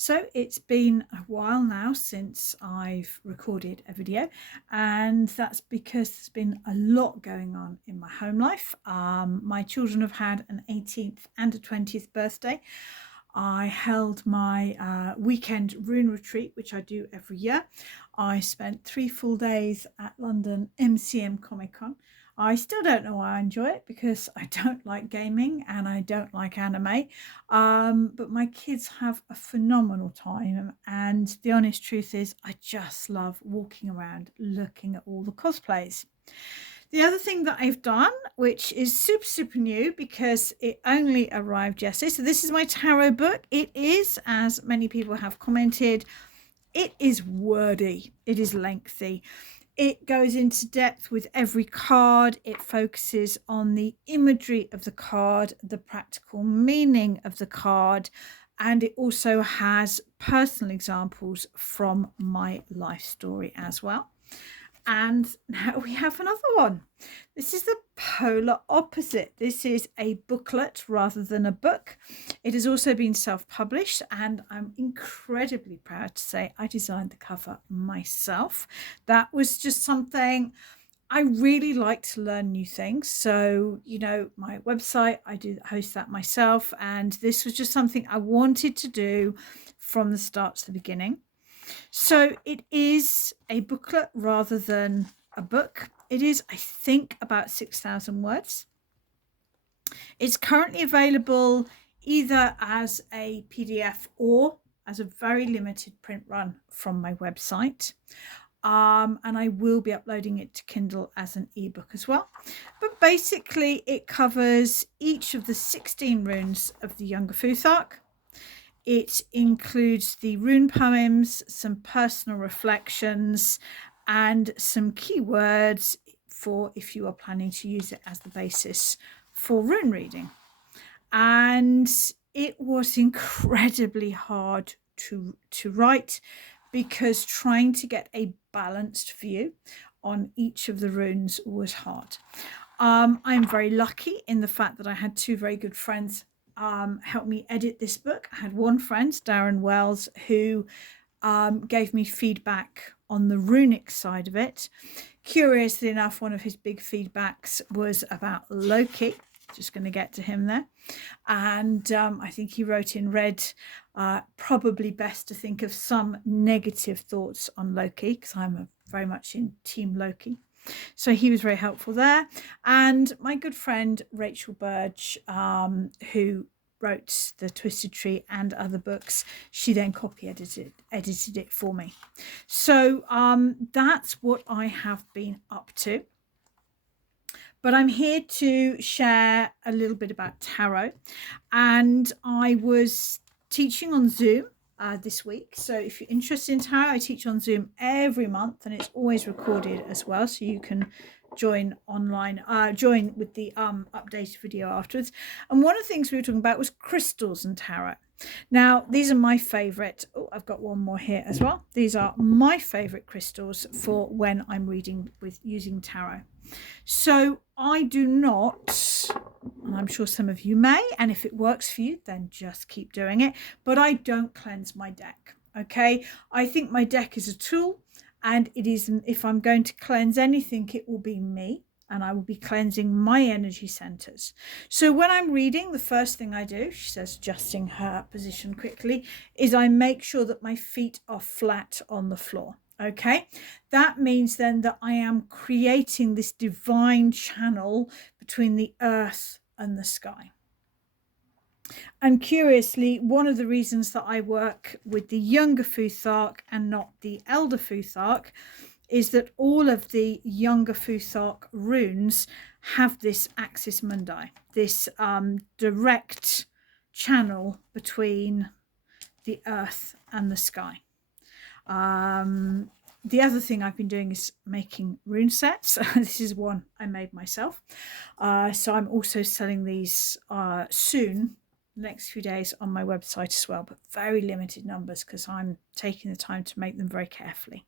So it's been a while now since I've recorded a video, and that's because there's been a lot going on in my home life. My children have had an 18th and a 20th birthday. I held my weekend rune retreat, which I do every year. I spent 3 full days at London MCM Comic Con. I still don't know why I enjoy it, because I don't like gaming and I don't like anime. But my kids have a phenomenal time. And the honest truth is, I just love walking around looking at all the cosplays. The other thing that I've done, which is super new because it only arrived yesterday. So this is my tarot book. It is, as many people have commented, it is wordy. It is lengthy. It goes into depth with every card. It focuses on the imagery of the card, the practical meaning of the card, and it also has personal examples from my life story as well. And now we have another one. This is the polar opposite. This is a booklet rather than a book. It has also been self-published, and I'm incredibly proud to say I designed the cover myself. That was just something I really like to learn new things. So, my website, I do host that myself, and this was just something I wanted to do from the start to the beginning. So it is a booklet rather than a book. It is, I think, about 6,000 words. It's currently available either as a PDF or as a very limited print run from my website. And I will be uploading it to Kindle as an ebook as well. But basically, it covers each of the 16 runes of the Younger Futhark. It includes the rune poems, some personal reflections, and some keywords for if you are planning to use it as the basis for rune reading. And it was incredibly hard to write, because trying to get a balanced view on each of the runes was hard. I'm very lucky in the fact that I had two very good friends help me edit this book. I had one friend, Darren Wells, who gave me feedback on the runic side of it. Curiously enough, one of his big feedbacks was about Loki. Just going to get to him there. And I think he wrote in red, probably best to think of some negative thoughts on Loki, because I'm very much in Team Loki. So he was very helpful there. And my good friend Rachel Burge, who wrote The Twisted Tree and other books, she then edited it for me. So that's what I have been up to. But I'm here to share a little bit about tarot. And I was teaching on Zoom this week. So if you're interested in tarot, I teach on Zoom every month, and it's always recorded as well. So you can join online, join with the updated video afterwards. And one of the things we were talking about was crystals and tarot. Now, these are my favorite. Oh, I've got one more here as well. These are my favorite crystals for when I'm reading with using tarot. So I do not, and I'm sure some of you may, and if it works for you, then just keep doing it, but I don't cleanse my deck. Okay, I think my deck is a tool, and it is, if I'm going to cleanse anything, it will be me, and I will be cleansing my energy centers. So when I'm reading, the first thing I do, she says, adjusting her position quickly, is I make sure that my feet are flat on the floor. Okay, that means then that I am creating this divine channel between the earth and the sky. And curiously, one of the reasons that I work with the Younger Futhark and not the Elder Futhark is that all of the Younger Futhark runes have this axis mundi, this direct channel between the earth and the sky. The other thing I've been doing is making rune sets. This is one I made myself. So I'm also selling these soon, the next few days, on my website as well, but very limited numbers because I'm taking the time to make them very carefully.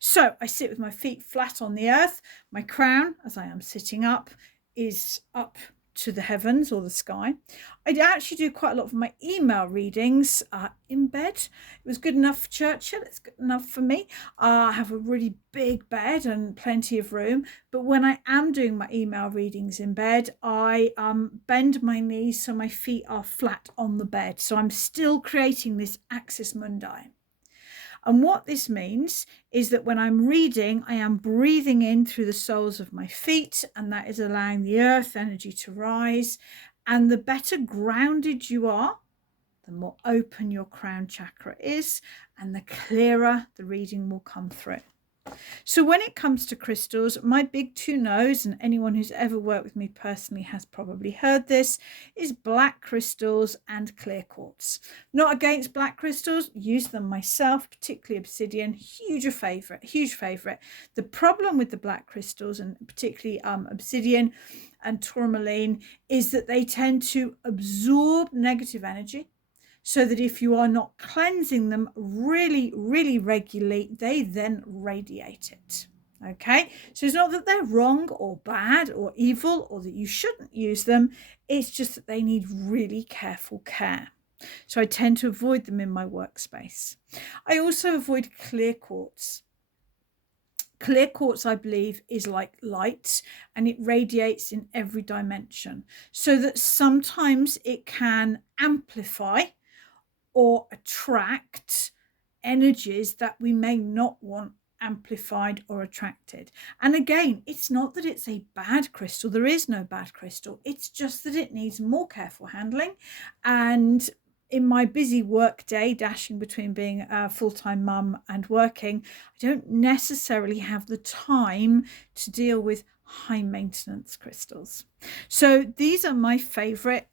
So I sit with my feet flat on the earth. My crown, as I am sitting up, is up to the heavens or the sky. I actually do quite a lot of my email readings in bed. It was good enough for Churchill. It's good enough for me. I have a really big bed and plenty of room. But when I am doing my email readings in bed, I bend my knees so my feet are flat on the bed. So I'm still creating this axis mundi. And what this means is that when I'm reading, I am breathing in through the soles of my feet, and that is allowing the earth energy to rise. And the better grounded you are, the more open your crown chakra is, and the clearer the reading will come through. So when it comes to crystals, my big two no's, and anyone who's ever worked with me personally has probably heard this, is black crystals and clear quartz. Not against black crystals, use them myself, particularly obsidian, huge favorite. The problem with the black crystals, and particularly obsidian and tourmaline, is that they tend to absorb negative energy. So that if you are not cleansing them really, really regularly, they then radiate it. Okay, so it's not that they're wrong or bad or evil or that you shouldn't use them. It's just that they need really careful care. So I tend to avoid them in my workspace. I also avoid clear quartz. Clear quartz, I believe, is like light, and it radiates in every dimension. So that sometimes it can amplify or attract energies that we may not want amplified or attracted. And again, it's not that it's a bad crystal. There is no bad crystal. It's just that it needs more careful handling. And in my busy work day, dashing between being a full-time mum and working, I don't necessarily have the time to deal with high maintenance crystals. So these are my favorite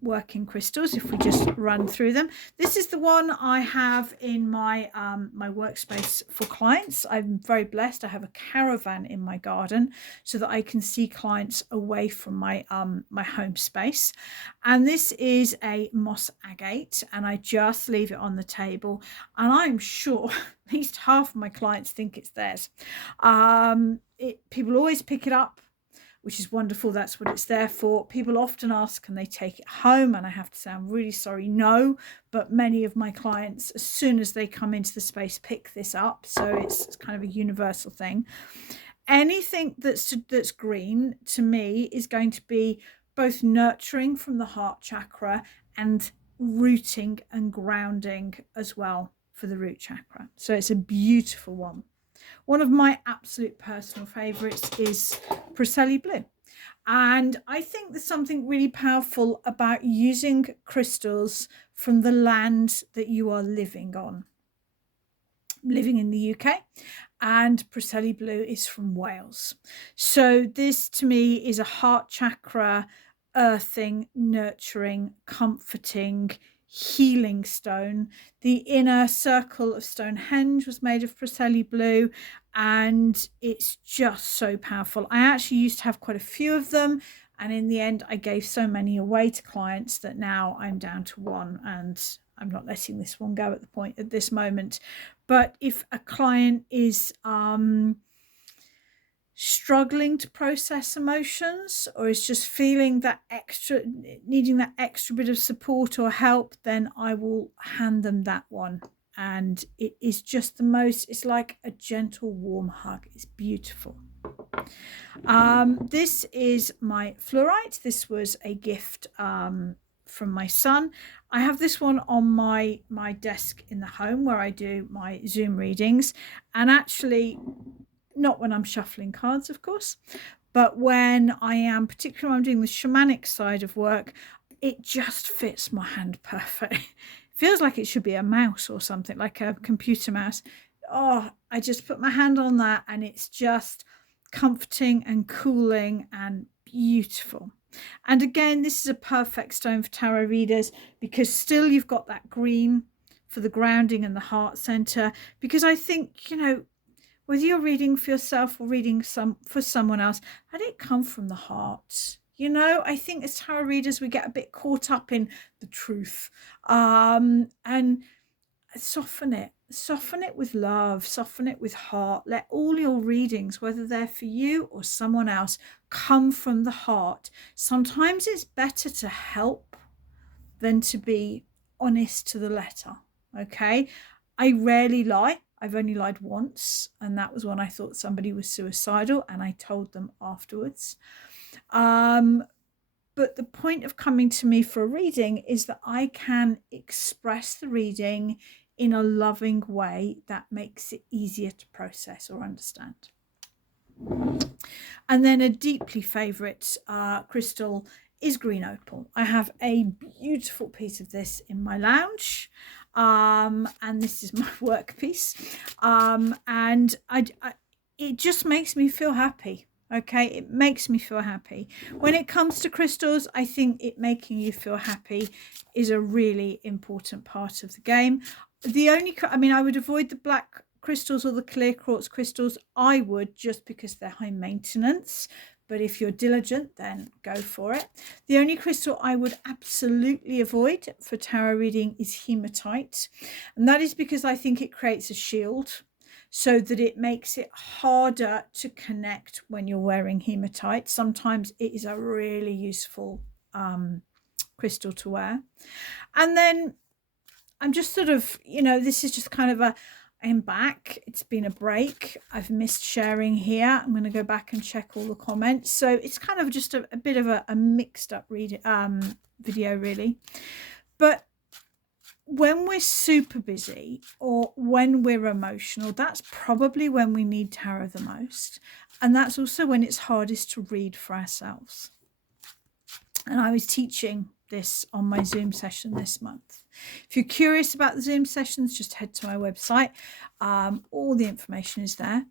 working crystals. If we just run through them, this is the one I have in my my workspace for clients. I'm very blessed. I have a caravan in my garden so that I can see clients away from my my home space. And this is a moss agate, and I just leave it on the table, and I'm sure at least half of my clients think it's theirs. People always pick it up, which is wonderful. That's what it's there for. People often ask, can they take it home? And I have to say, I'm really sorry, no. But many of my clients, as soon as they come into the space, pick this up. So it's kind of a universal thing. Anything that's green, to me, is going to be both nurturing from the heart chakra and rooting and grounding as well for the root chakra. So it's a beautiful one. One of my absolute personal favorites is Preseli Blue. And I think there's something really powerful about using crystals from the land that you are living on. Living in the UK, and Preseli Blue is from Wales. So this to me is a heart chakra, earthing, nurturing, comforting, healing stone. The inner circle of Stonehenge was made of Preseli Blue, and it's just so powerful. I actually used to have quite a few of them, and in the end I gave so many away to clients that now I'm down to one, and I'm not letting this one go at this moment. But if a client is struggling to process emotions, or is just feeling that needing that extra bit of support or help, then I will hand them that one. And it is just it's like a gentle, warm hug. It's beautiful. This is my fluorite. This was a gift from my son. I have this one on my desk in the home where I do my Zoom readings, and actually not when I'm shuffling cards, of course, but when I am, particularly when I'm doing the shamanic side of work, it just fits my hand perfect. It feels like it should be a mouse or something, like a computer mouse. Oh, I just put my hand on that and it's just comforting and cooling and beautiful. And again, this is a perfect stone for tarot readers, because still you've got that green for the grounding and the heart center, because I think, you know, whether you're reading for yourself or reading for someone else, let it come from the heart. You know, I think as tarot readers, we get a bit caught up in the truth, and soften it with love, soften it with heart. Let all your readings, whether they're for you or someone else, come from the heart. Sometimes it's better to help than to be honest to the letter. Okay, I rarely lie. I've only lied once, and that was when I thought somebody was suicidal, and I told them afterwards. But the point of coming to me for a reading is that I can express the reading in a loving way that makes it easier to process or understand. And then a deeply favourite crystal is green opal. I have a beautiful piece of this in my lounge, and this is my work piece, and it just makes me feel happy. Okay, it makes me feel happy. When it comes to crystals, I think it making you feel happy is a really important part of the game. I would avoid the black crystals or the clear quartz crystals. I would, just because they're high maintenance, but if you're diligent, then go for it. The only crystal I would absolutely avoid for tarot reading is hematite, and that is because I think it creates a shield, so that it makes it harder to connect when you're wearing hematite. Sometimes it is a really useful crystal to wear. And then I'm just sort of, this is just kind of I'm back. It's been a break. I've missed sharing here. I'm going to go back and check all the comments. So it's kind of just a bit of a mixed up video, really. But when we're super busy or when we're emotional, that's probably when we need tarot the most. And that's also when it's hardest to read for ourselves. And I was teaching this on my Zoom session this month. If you're curious about the Zoom sessions, just head to my website. All the information is there.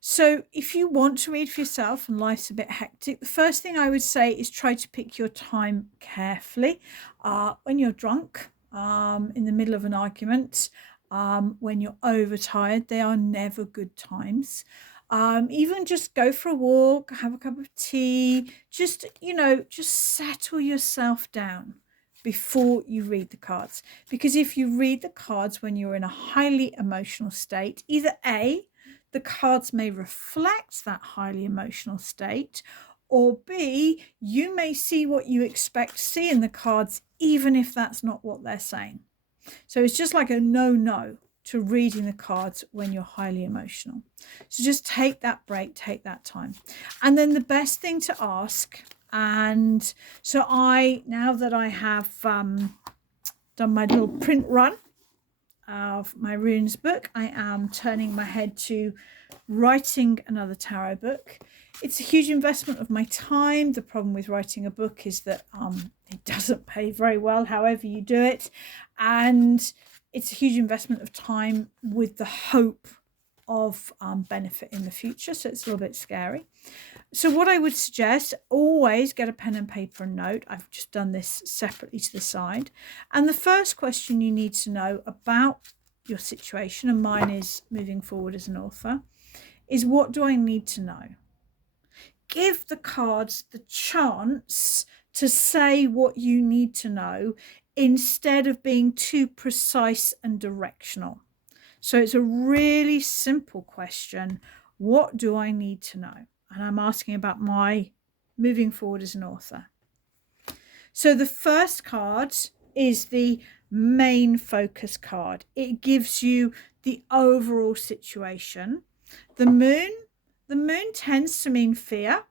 So if you want to read for yourself and life's a bit hectic, the first thing I would say is try to pick your time carefully. When you're drunk, in the middle of an argument, when you're overtired, they are never good times. Even just go for a walk, have a cup of tea, just settle yourself down before you read the cards. Because if you read the cards when you're in a highly emotional state, either A, the cards may reflect that highly emotional state, or B, you may see what you expect to see in the cards, even if that's not what they're saying. So it's just like a no to reading the cards when you're highly emotional. So just take that break, take that time. And then the best thing to ask, and so now that I have done my little print run of my runes book, I am turning my head to writing another tarot book. It's a huge investment of my time. The problem with writing a book is that it doesn't pay very well, however you do it. And it's a huge investment of time with the hope of benefit in the future. So it's a little bit scary. So what I would suggest, always get a pen and paper and note. I've just done this separately to the side. And the first question you need to know about your situation, and mine is moving forward as an author, is what do I need to know? Give the cards the chance to say what you need to know instead of being too precise and directional. So it's a really simple question. What do I need to know? And I'm asking about my moving forward as an author. So the first card is the main focus card. It gives you the overall situation. The moon tends to mean fear.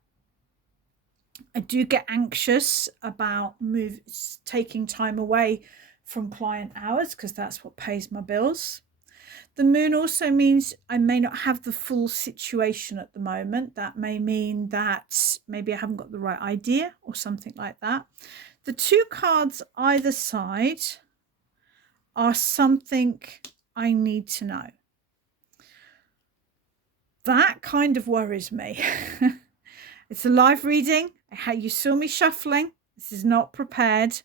I do get anxious about taking time away from client hours because that's what pays my bills. The moon also means I may not have the full situation at the moment. That may mean that maybe I haven't got the right idea or something like that. The two cards either side are something I need to know. That kind of worries me. It's a live reading. You saw me shuffling. This is not prepared.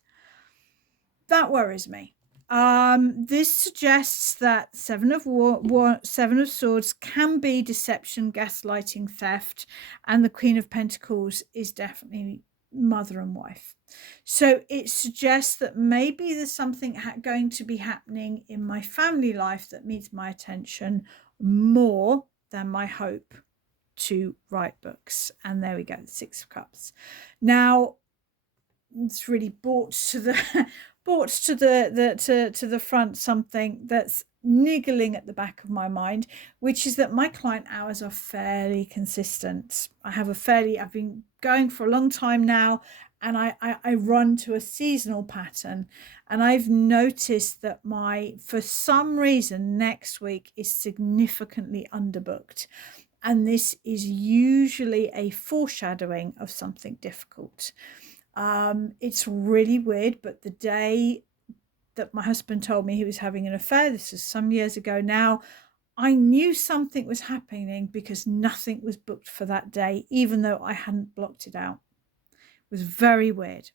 That worries me. This suggests that Seven of Swords can be deception, gaslighting, theft, and the Queen of Pentacles is definitely mother and wife. So it suggests that maybe there's something going to be happening in my family life that needs my attention more than my hope to write books. And there we go, the Six of Cups. Now, it's really brought to brought to the front something that's niggling at the back of my mind, which is that my client hours are fairly consistent. I've been going for a long time now, and I run to a seasonal pattern, and I've noticed that for some reason, next week is significantly underbooked. And this is usually a foreshadowing of something difficult. It's really weird, but the day that my husband told me he was having an affair, this was some years ago now, I knew something was happening because nothing was booked for that day, even though I hadn't blocked it out. It was very weird.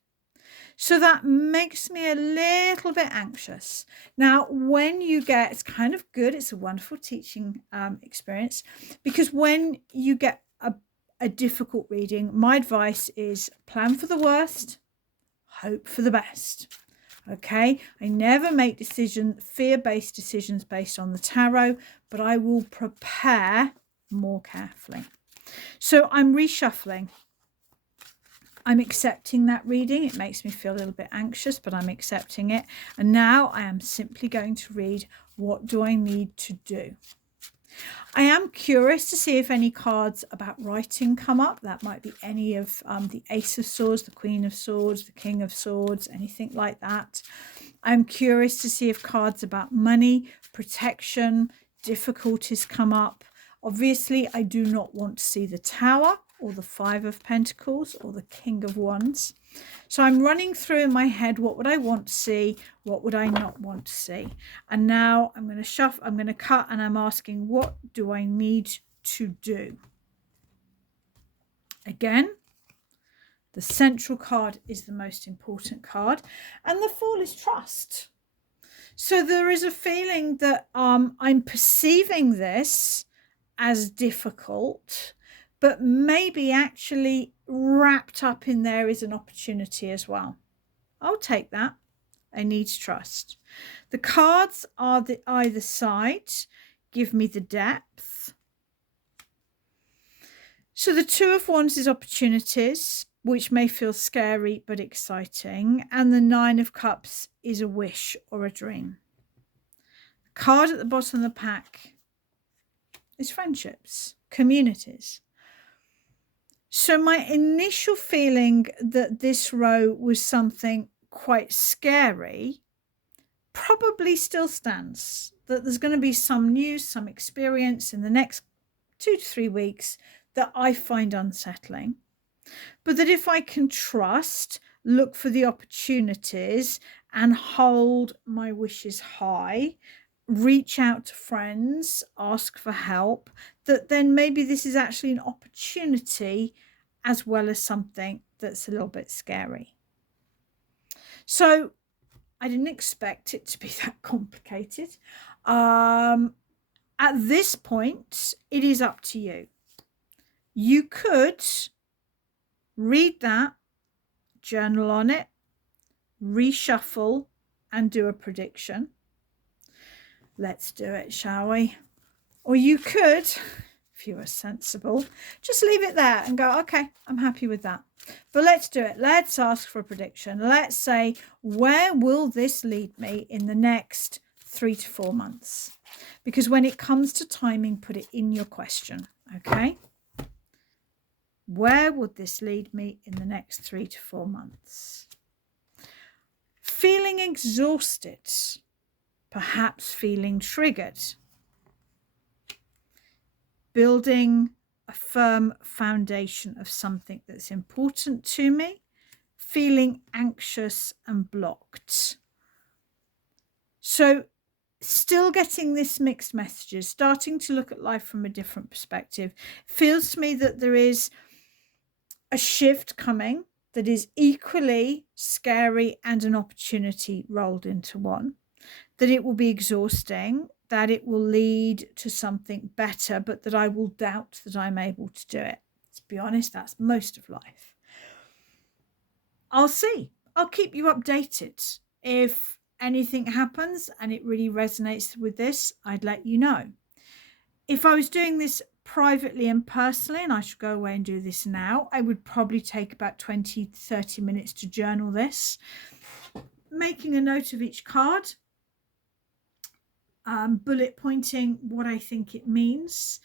So that makes me a little bit anxious. Now, it's kind of good. It's a wonderful teaching experience, because when you get a difficult reading, my advice is plan for the worst, hope for the best. Okay, I never make fear-based decisions based on the tarot, but I will prepare more carefully. So I'm reshuffling. I'm accepting that reading. It makes me feel a little bit anxious, but I'm accepting it. And now I am simply going to read, what do I need to do? I am curious to see if any cards about writing come up. That might be any of the Ace of Swords, the Queen of Swords, the King of Swords, anything like that. I'm curious to see if cards about money, protection, difficulties come up. Obviously, I do not want to see the Tower or the Five of Pentacles or the King of Wands. So I'm running through in my head, what would I want to see? What would I not want to see? And now I'm going to shuffle, I'm going to cut, and I'm asking, what do I need to do? Again, the central card is the most important card, and the Fool is trust. So there is a feeling that I'm perceiving this as difficult, but maybe actually wrapped up in there is an opportunity as well. I'll take that. I need to trust. The cards are either side give me the depth. So the Two of Wands is opportunities, which may feel scary but exciting. And the Nine of Cups is a wish or a dream. The card at the bottom of the pack is friendships, communities. So my initial feeling that this row was something quite scary probably still stands. That there's going to be some news, some experience in the next 2 to 3 weeks that I find unsettling. But that if I can trust, look for the opportunities and hold my wishes high, reach out to friends, ask for help, that then maybe this is actually an opportunity as well as something that's a little bit scary. So I didn't expect it to be that complicated. At this point, it is up to you. You could read that, journal on it, reshuffle, and do a prediction. Let's do it, shall we? Or you could, if you were sensible, just leave it there and go, okay, I'm happy with that. But let's do it. Let's ask for a prediction. Let's say, where will this lead me in the next 3 to 4 months? Because when it comes to timing, put it in your question, okay? Where would this lead me in the next 3 to 4 months? Feeling exhausted, perhaps feeling triggered. Building a firm foundation of something that's important to me, feeling anxious and blocked. So still getting this mixed messages, starting to look at life from a different perspective. Feels to me that there is a shift coming that is equally scary and an opportunity rolled into one, that it will be exhausting, that it will lead to something better, but that I will doubt that I'm able to do it. To be honest, that's most of life. I'll see. I'll keep you updated. If anything happens and it really resonates with this, I'd let you know. If I was doing this privately and personally, and I should go away and do this now, I would probably take about 20-30 minutes to journal this. making a note of each card, bullet pointing what I think it means,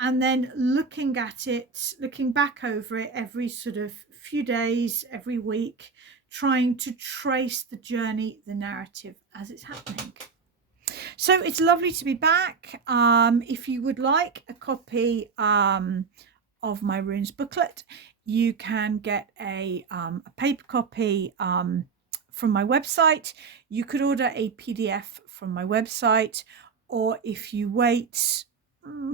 and then looking at it, looking back over it every sort of few days, every week, trying to trace the journey, the narrative as it's happening. So it's lovely to be back. If you would like a copy of my runes booklet, you can get a paper copy from my website. You could order a PDF from my website, or if you wait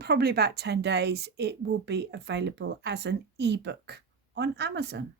probably about 10 days, it will be available as an ebook on Amazon.